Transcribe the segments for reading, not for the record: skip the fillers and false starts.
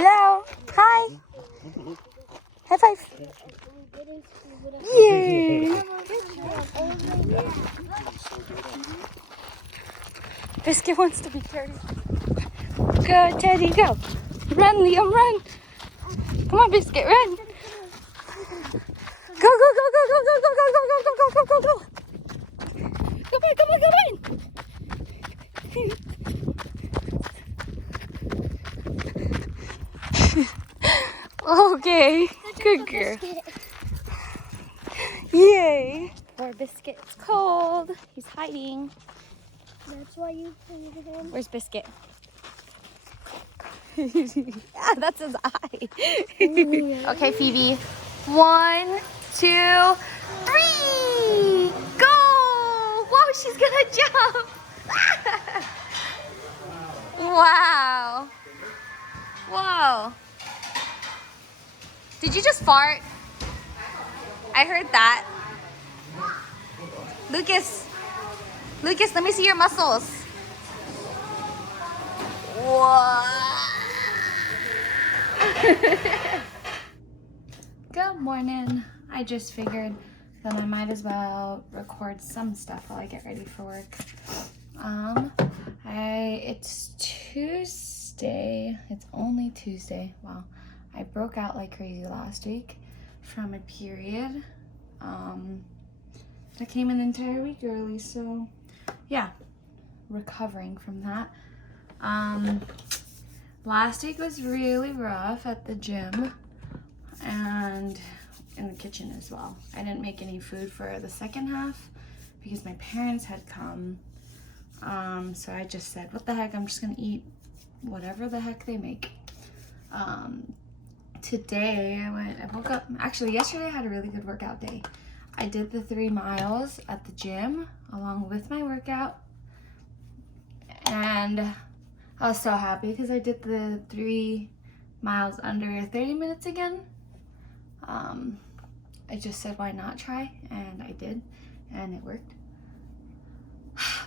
Hello. Hi. High five. Yay. Biscuit wants to be dirty. Go, Teddy, go. Run, Liam, run. Come on, Biscuit, run. Go, go, go, go, go, go, go, go, go, go, go, go, go, go. Come on, come on, come on. Okay, good girl. Yay. Poor Biscuit. It's cold. He's hiding. That's why you feed him. Where's Biscuit? Yeah, that's his eye. Okay, Phoebe. 1, 2, 3. Go! Whoa, she's gonna jump. Wow. Whoa. Did you just fart? I heard that. Lucas, let me see your muscles. Whoa. Good morning. I just figured that I might as well record some stuff while I get ready for work. It's Tuesday. It's only Tuesday. Wow. I broke out like crazy last week from a period. I came an entire week early, so yeah, recovering from that. Last week was really rough at the gym and in the kitchen as well. I didn't make any food for the second half because my parents had come. So I just said, what the heck, I'm just gonna eat whatever the heck they make. Today I woke up, actually yesterday I had a really good workout day. I did the 3 miles at the gym along with my workout, and I was so happy because I did the 3 miles under 30 minutes again. I just said why not try, and I did, and it worked.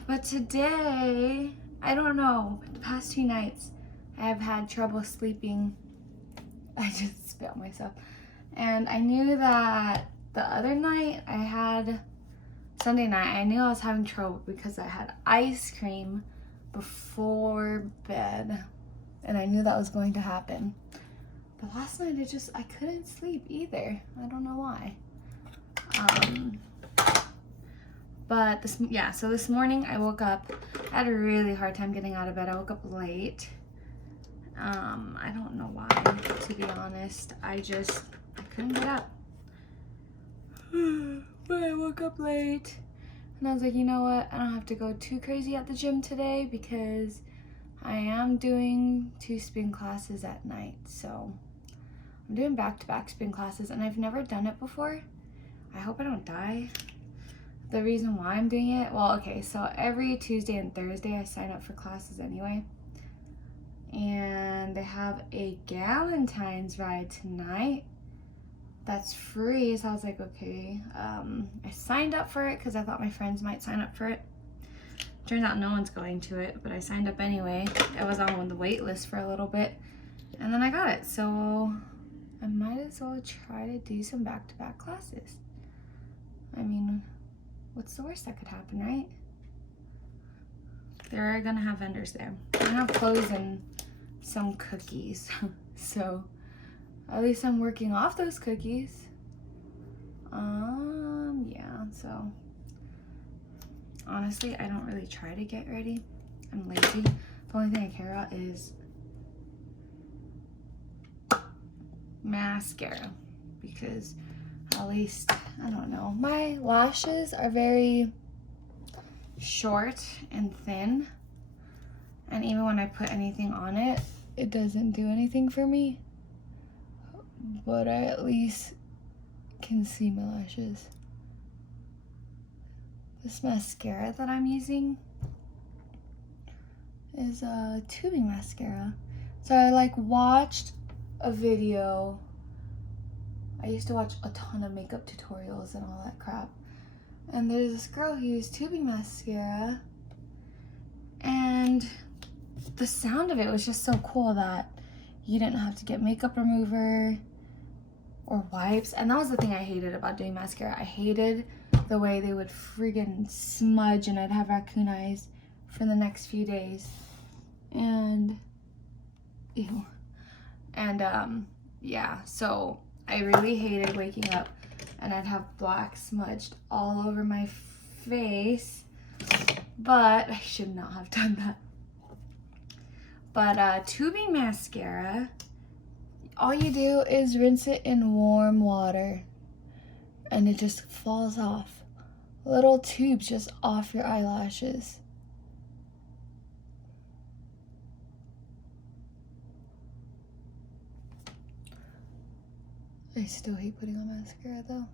But today, I don't know, the past 2 nights I have had trouble sleeping. I just spit on myself. And I knew that the other night Sunday night, I knew I was having trouble because I had ice cream before bed. And I knew that was going to happen. But last night I couldn't sleep either. I don't know why. But so this morning I woke up. I had a really hard time getting out of bed. I woke up late. I don't know why, to be honest. I couldn't get up. But I woke up late. And I was like, you know what? I don't have to go too crazy at the gym today because I am doing 2 spin classes at night. So I'm doing back-to-back spin classes, and I've never done it before. I hope I don't die. The reason why I'm doing it, well, okay, so every Tuesday and Thursday I sign up for classes anyway. And they have a Galentine's ride tonight that's free, so I was like, okay. I signed up for it because I thought my friends might sign up for it. Turns out no one's going to it, but I signed up anyway. I was on the wait list for a little bit, and then I got it, so I might as well try to do some back-to-back classes. I mean, what's the worst that could happen, right? They're gonna have vendors there. They're gonna have clothes and some cookies. So at least I'm working off those cookies. Yeah, so honestly, I don't really try to get ready. I'm lazy. The only thing I care about is mascara, because at least, I don't know, my lashes are very short and thin, and even when I put anything on it, it doesn't do anything for me, but I at least can see my lashes. This mascara that I'm using is a tubing mascara. So I watched a video. I used to watch a ton of makeup tutorials and all that crap. And there's this girl who used tubing mascara, and the sound of it was just so cool that you didn't have to get makeup remover or wipes. And that was the thing I hated about doing mascara. I hated the way they would friggin' smudge and I'd have raccoon eyes for the next few days. And ew. And yeah, so I really hated waking up and I'd have black smudged all over my face, but I should not have done that. But tubing mascara, all you do is rinse it in warm water and it just falls off. Little tubes just off your eyelashes. I still hate putting on mascara though.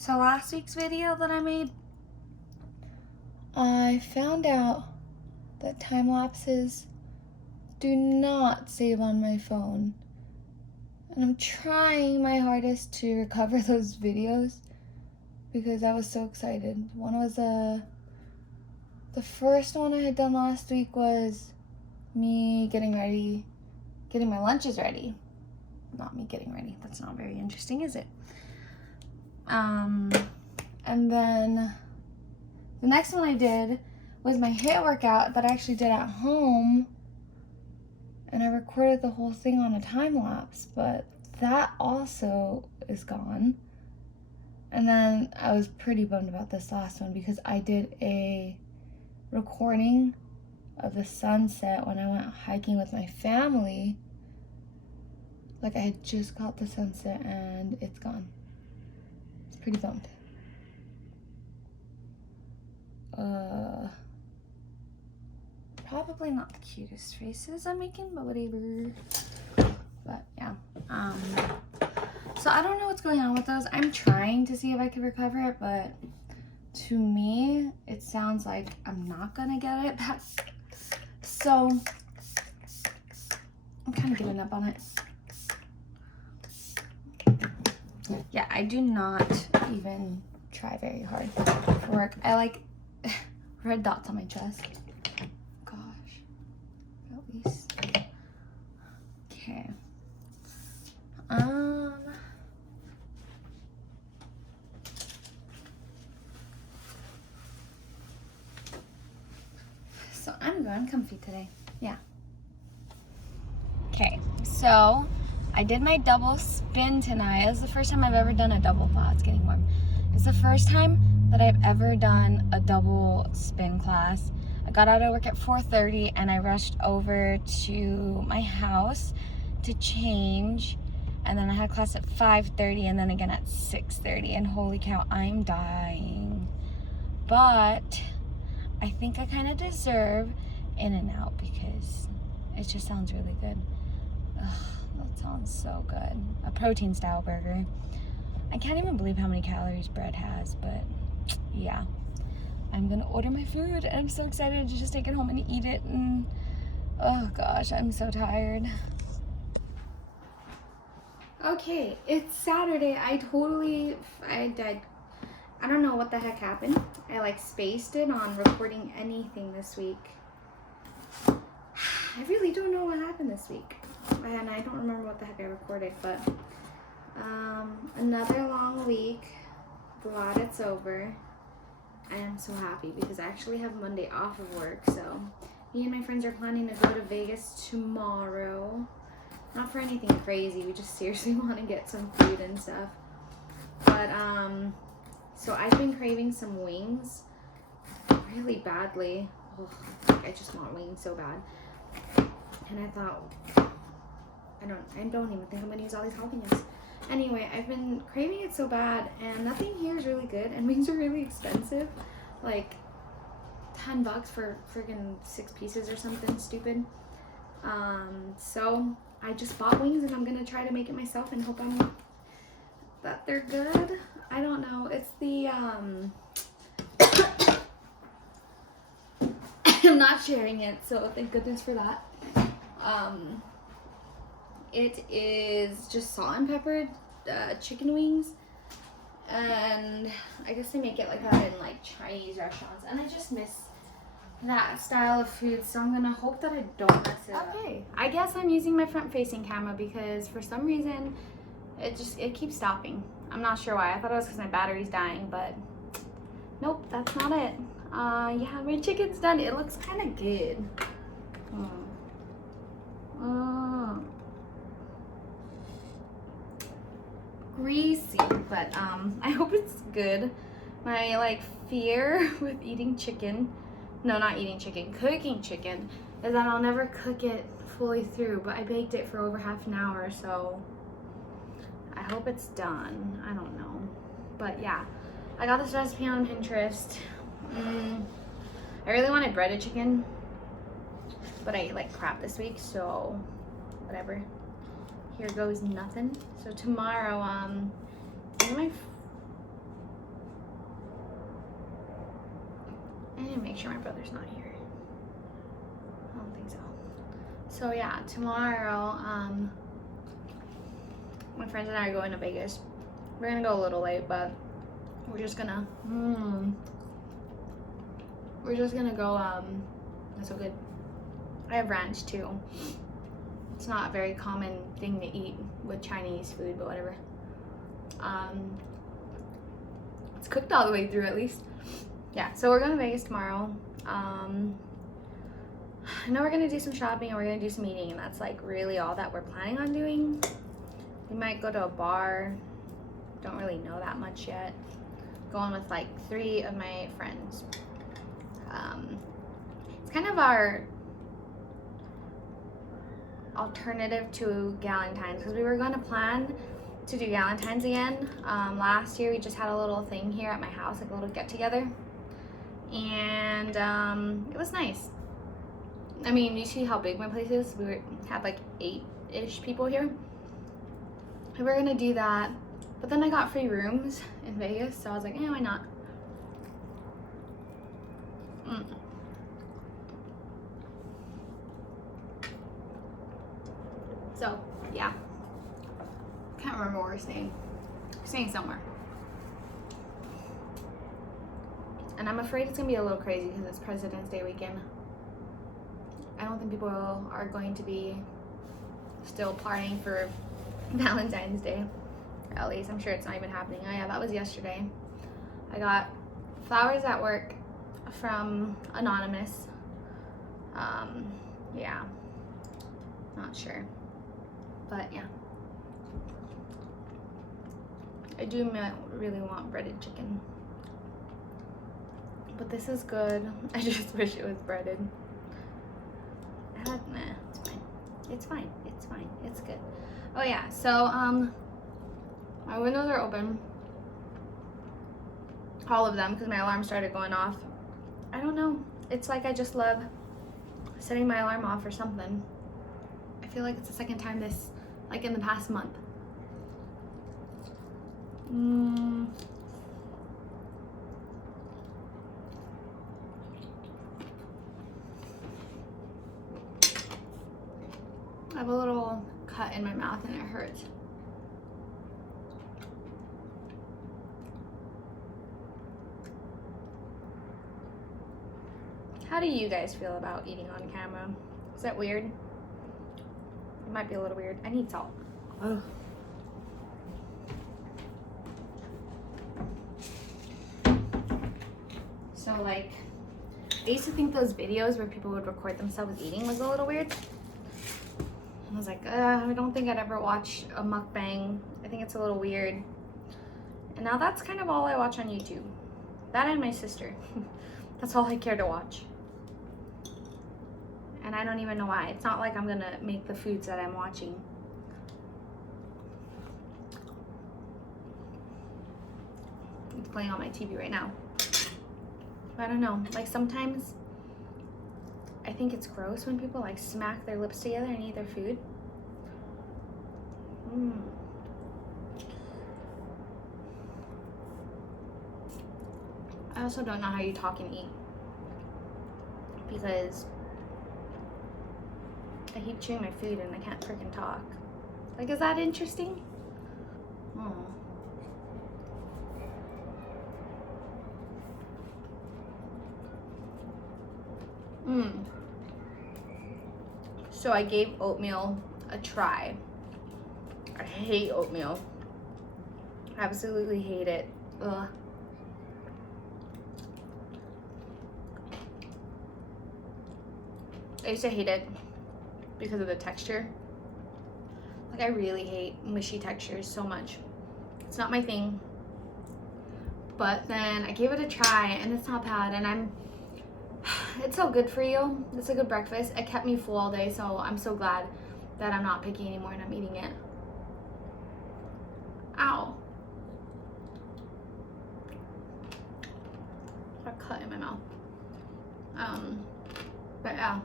So last week's video that I made, I found out that time lapses do not save on my phone. And I'm trying my hardest to recover those videos because I was so excited. One was the first one I had done last week was me getting ready, getting my lunches ready. Not me getting ready. That's not very interesting, is it? And then the next one I did was my HIIT workout that I actually did at home, and I recorded the whole thing on a time lapse, but that also is gone. And then I was pretty bummed about this last one because I did a recording of the sunset when I went hiking with my family. Like I had just caught the sunset and it's gone. Pretty bummed. Probably not the cutest faces I'm making, but whatever. But yeah. So I don't know what's going on with those. I'm trying to see if I can recover it, but to me, it sounds like I'm not gonna get it back. So I'm kind of giving up on it. Yeah, I do not even try very hard for work. I like red dots on my chest. Gosh, at least. Okay. So I'm going comfy today. Yeah. Okay, so I did my double spin tonight. It was the first time I've ever done a double. Wow, it's getting warm. It's the first time that I've ever done a double spin class. I got out of work at 4:30 and I rushed over to my house to change. And then I had class at 5:30 and then again at 6:30. And holy cow, I'm dying. But I think I kind of deserve In-N-Out because it just sounds really good. Ugh, that sounds so good. A protein style burger. I can't even believe how many calories bread has, but yeah. I'm gonna order my food and I'm so excited to just take it home and eat it. And oh gosh, I'm so tired. Okay, it's Saturday. I don't know what the heck happened. I like spaced it on recording anything this week. I really don't know what happened this week. And I don't remember what the heck I recorded, but another long week. Glad it's over. I am so happy because I actually have Monday off of work. So me and my friends are planning to go to Vegas tomorrow. Not for anything crazy. We just seriously want to get some food and stuff. But so I've been craving some wings really badly. Ugh, like I just want wings so bad. And I thought, I don't even think I'm gonna use all these jalapenos. Anyway, I've been craving it so bad, and nothing here is really good, and wings are really expensive. Like $10 for friggin' 6 pieces or something stupid. So I just bought wings, and I'm gonna try to make it myself and hope that they're good. I don't know. It's the I'm not sharing it, so thank goodness for that. It is just salt and pepper chicken wings, and I guess they make it like that in like Chinese restaurants, and I just miss that style of food, so I'm gonna hope that I don't mess it up. Okay, I guess I'm using my front facing camera because for some reason it keeps stopping. I'm not sure why. I thought it was because my battery's dying, but nope, that's not it. Yeah, my chicken's done. It looks kind of good. Greasy, but I hope it's good. My like fear with eating chicken, no, not eating chicken, cooking chicken, is that I'll never cook it fully through, but I baked it for over half an hour, so I hope it's done. I don't know, but yeah, I got this recipe on Pinterest. I really wanted breaded chicken, but I ate like crap this week, so whatever. Here goes nothing. So tomorrow, I need to make sure my brother's not here. I don't think so. So yeah, tomorrow, my friends and I are going to Vegas. We're gonna go a little late, but we're just gonna, go, that's so good. I have ranch too. It's not a very common thing to eat with Chinese food, but whatever. It's cooked all the way through at least. Yeah, so we're going to Vegas tomorrow. I know we're going to do some shopping and we're going to do some eating, and that's like really all that we're planning on doing. We might go to a bar. Don't really know that much yet. Going with like 3 of my friends. It's kind of our alternative to Galentine's, because we were going to plan to do Galentine's again. Last year we just had a little thing here at my house, like a little get together, and it was nice. I mean, you see how big my place is. We had like 8-ish people here. We were gonna do that, but then I got free rooms in Vegas, so I was like, why not? So, yeah. Can't remember where we're staying. We're staying somewhere. And I'm afraid it's gonna be a little crazy because it's President's Day weekend. I don't think people are going to be still partying for Valentine's Day. At least, I'm sure it's not even happening. Oh yeah, that was yesterday. I got flowers at work from Anonymous. Yeah. Not sure. But yeah, I do really want breaded chicken, but this is good. I just wish it was breaded. Nah, it's fine. It's fine. It's fine. It's good. Oh yeah, so my windows are open, all of them, because my alarm started going off. I don't know. It's like I just love setting my alarm off or something. I feel like it's the second time this, like in the past month. I have a little cut in my mouth and it hurts. How do you guys feel about eating on camera? Is that weird? It might be a little weird. I need salt. Ugh. So like, I used to think those videos where people would record themselves eating was a little weird. I was like, I don't think I'd ever watch a mukbang. I think it's a little weird. And now that's kind of all I watch on YouTube. That and my sister. That's all I care to watch. And I don't even know why. It's not like I'm gonna make the foods that I'm watching. It's playing on my TV right now. But I don't know, like sometimes I think it's gross when people like smack their lips together and eat their food. I also don't know how you talk and eat, because I keep chewing my food and I can't freaking talk. Like, is that interesting? Oh. So I gave oatmeal a try. I hate oatmeal. Absolutely hate it. Ugh. I used to hate it because of the texture. Like, I really hate mushy textures so much. It's not my thing. But then I gave it a try and it's not bad, and it's so good for you. It's a good breakfast. It kept me full all day, so I'm so glad that I'm not picky anymore and I'm eating it. Ow. Got a cut in my mouth. But yeah.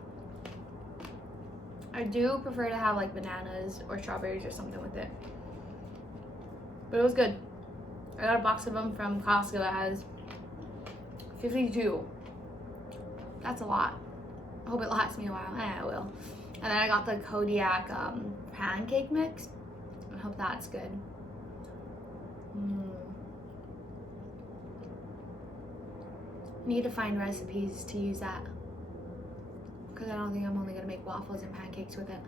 I do prefer to have like bananas or strawberries or something with it. But it was good. I got a box of them from Costco that has 52. That's a lot. I hope it lasts me a while. It will. And then I got the Kodiak pancake mix. I hope that's good. Need to find recipes to use that, because I don't think I'm only gonna make waffles and pancakes with it.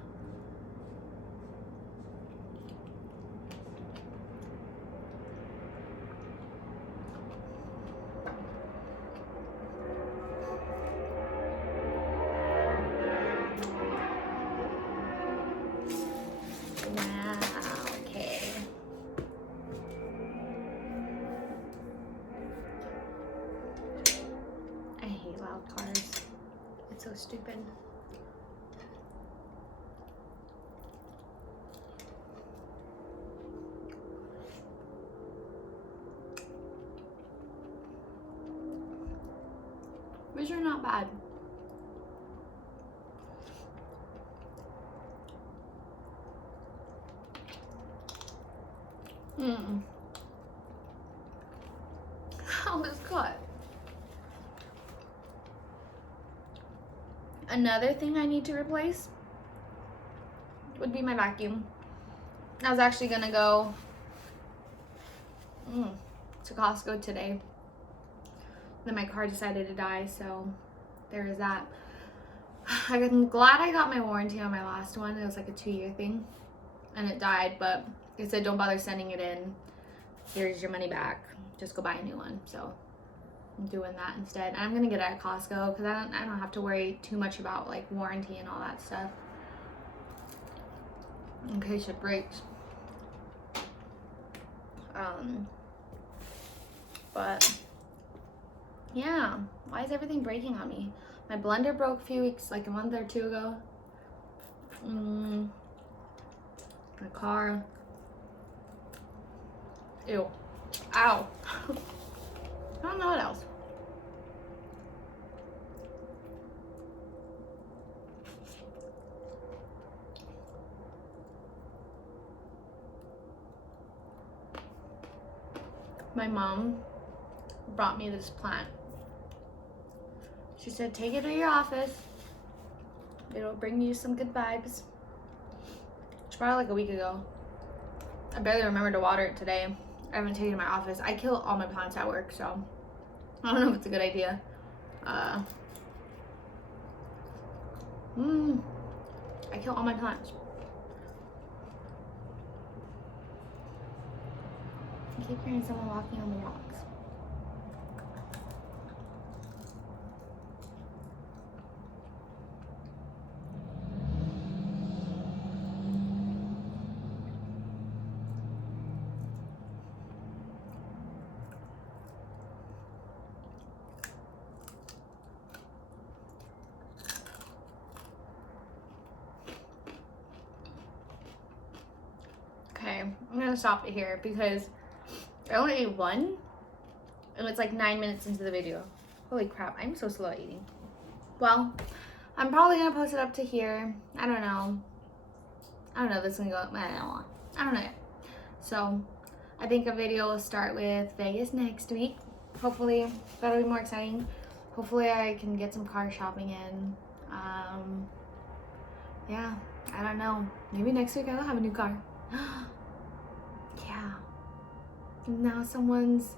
Cars. It's so stupid. Which are not bad. How is cut? Another thing I need to replace would be my vacuum. I was actually gonna go to Costco today. Then my car decided to die, so there is that. I'm glad I got my warranty on my last one. It was like a 2-year thing, and it died, but they said don't bother sending it in. Here's your money back. Just go buy a new one. So I'm doing that instead. And I'm gonna get it at Costco because I don't have to worry too much about like warranty and all that stuff in case it breaks. But yeah, why is everything breaking on me? My blender broke a few weeks, like a month or 2 ago. My car. Ew. Ow. I don't know what else. My mom brought me this plant. She said, take it to your office. It'll bring you some good vibes. She brought it like a week ago. I barely remember to water it today. I haven't taken it to my office. I kill all my plants at work, so I don't know if it's a good idea. I kill all my plants. I keep hearing someone walking on the rocks. gonna stop it here because I only ate one and it's like 9 minutes into the video. Holy crap, I'm so slow at eating. Well, I'm probably gonna post it up to here. I don't know. This is gonna go, I don't know yet. So I think a video will start with Vegas next week. Hopefully that'll be more exciting. Hopefully I can get some car shopping in. Yeah, I don't know. Maybe next week I will have a new car. Yeah. Now someone's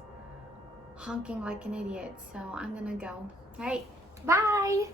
honking like an idiot, so I'm gonna go. All right, bye.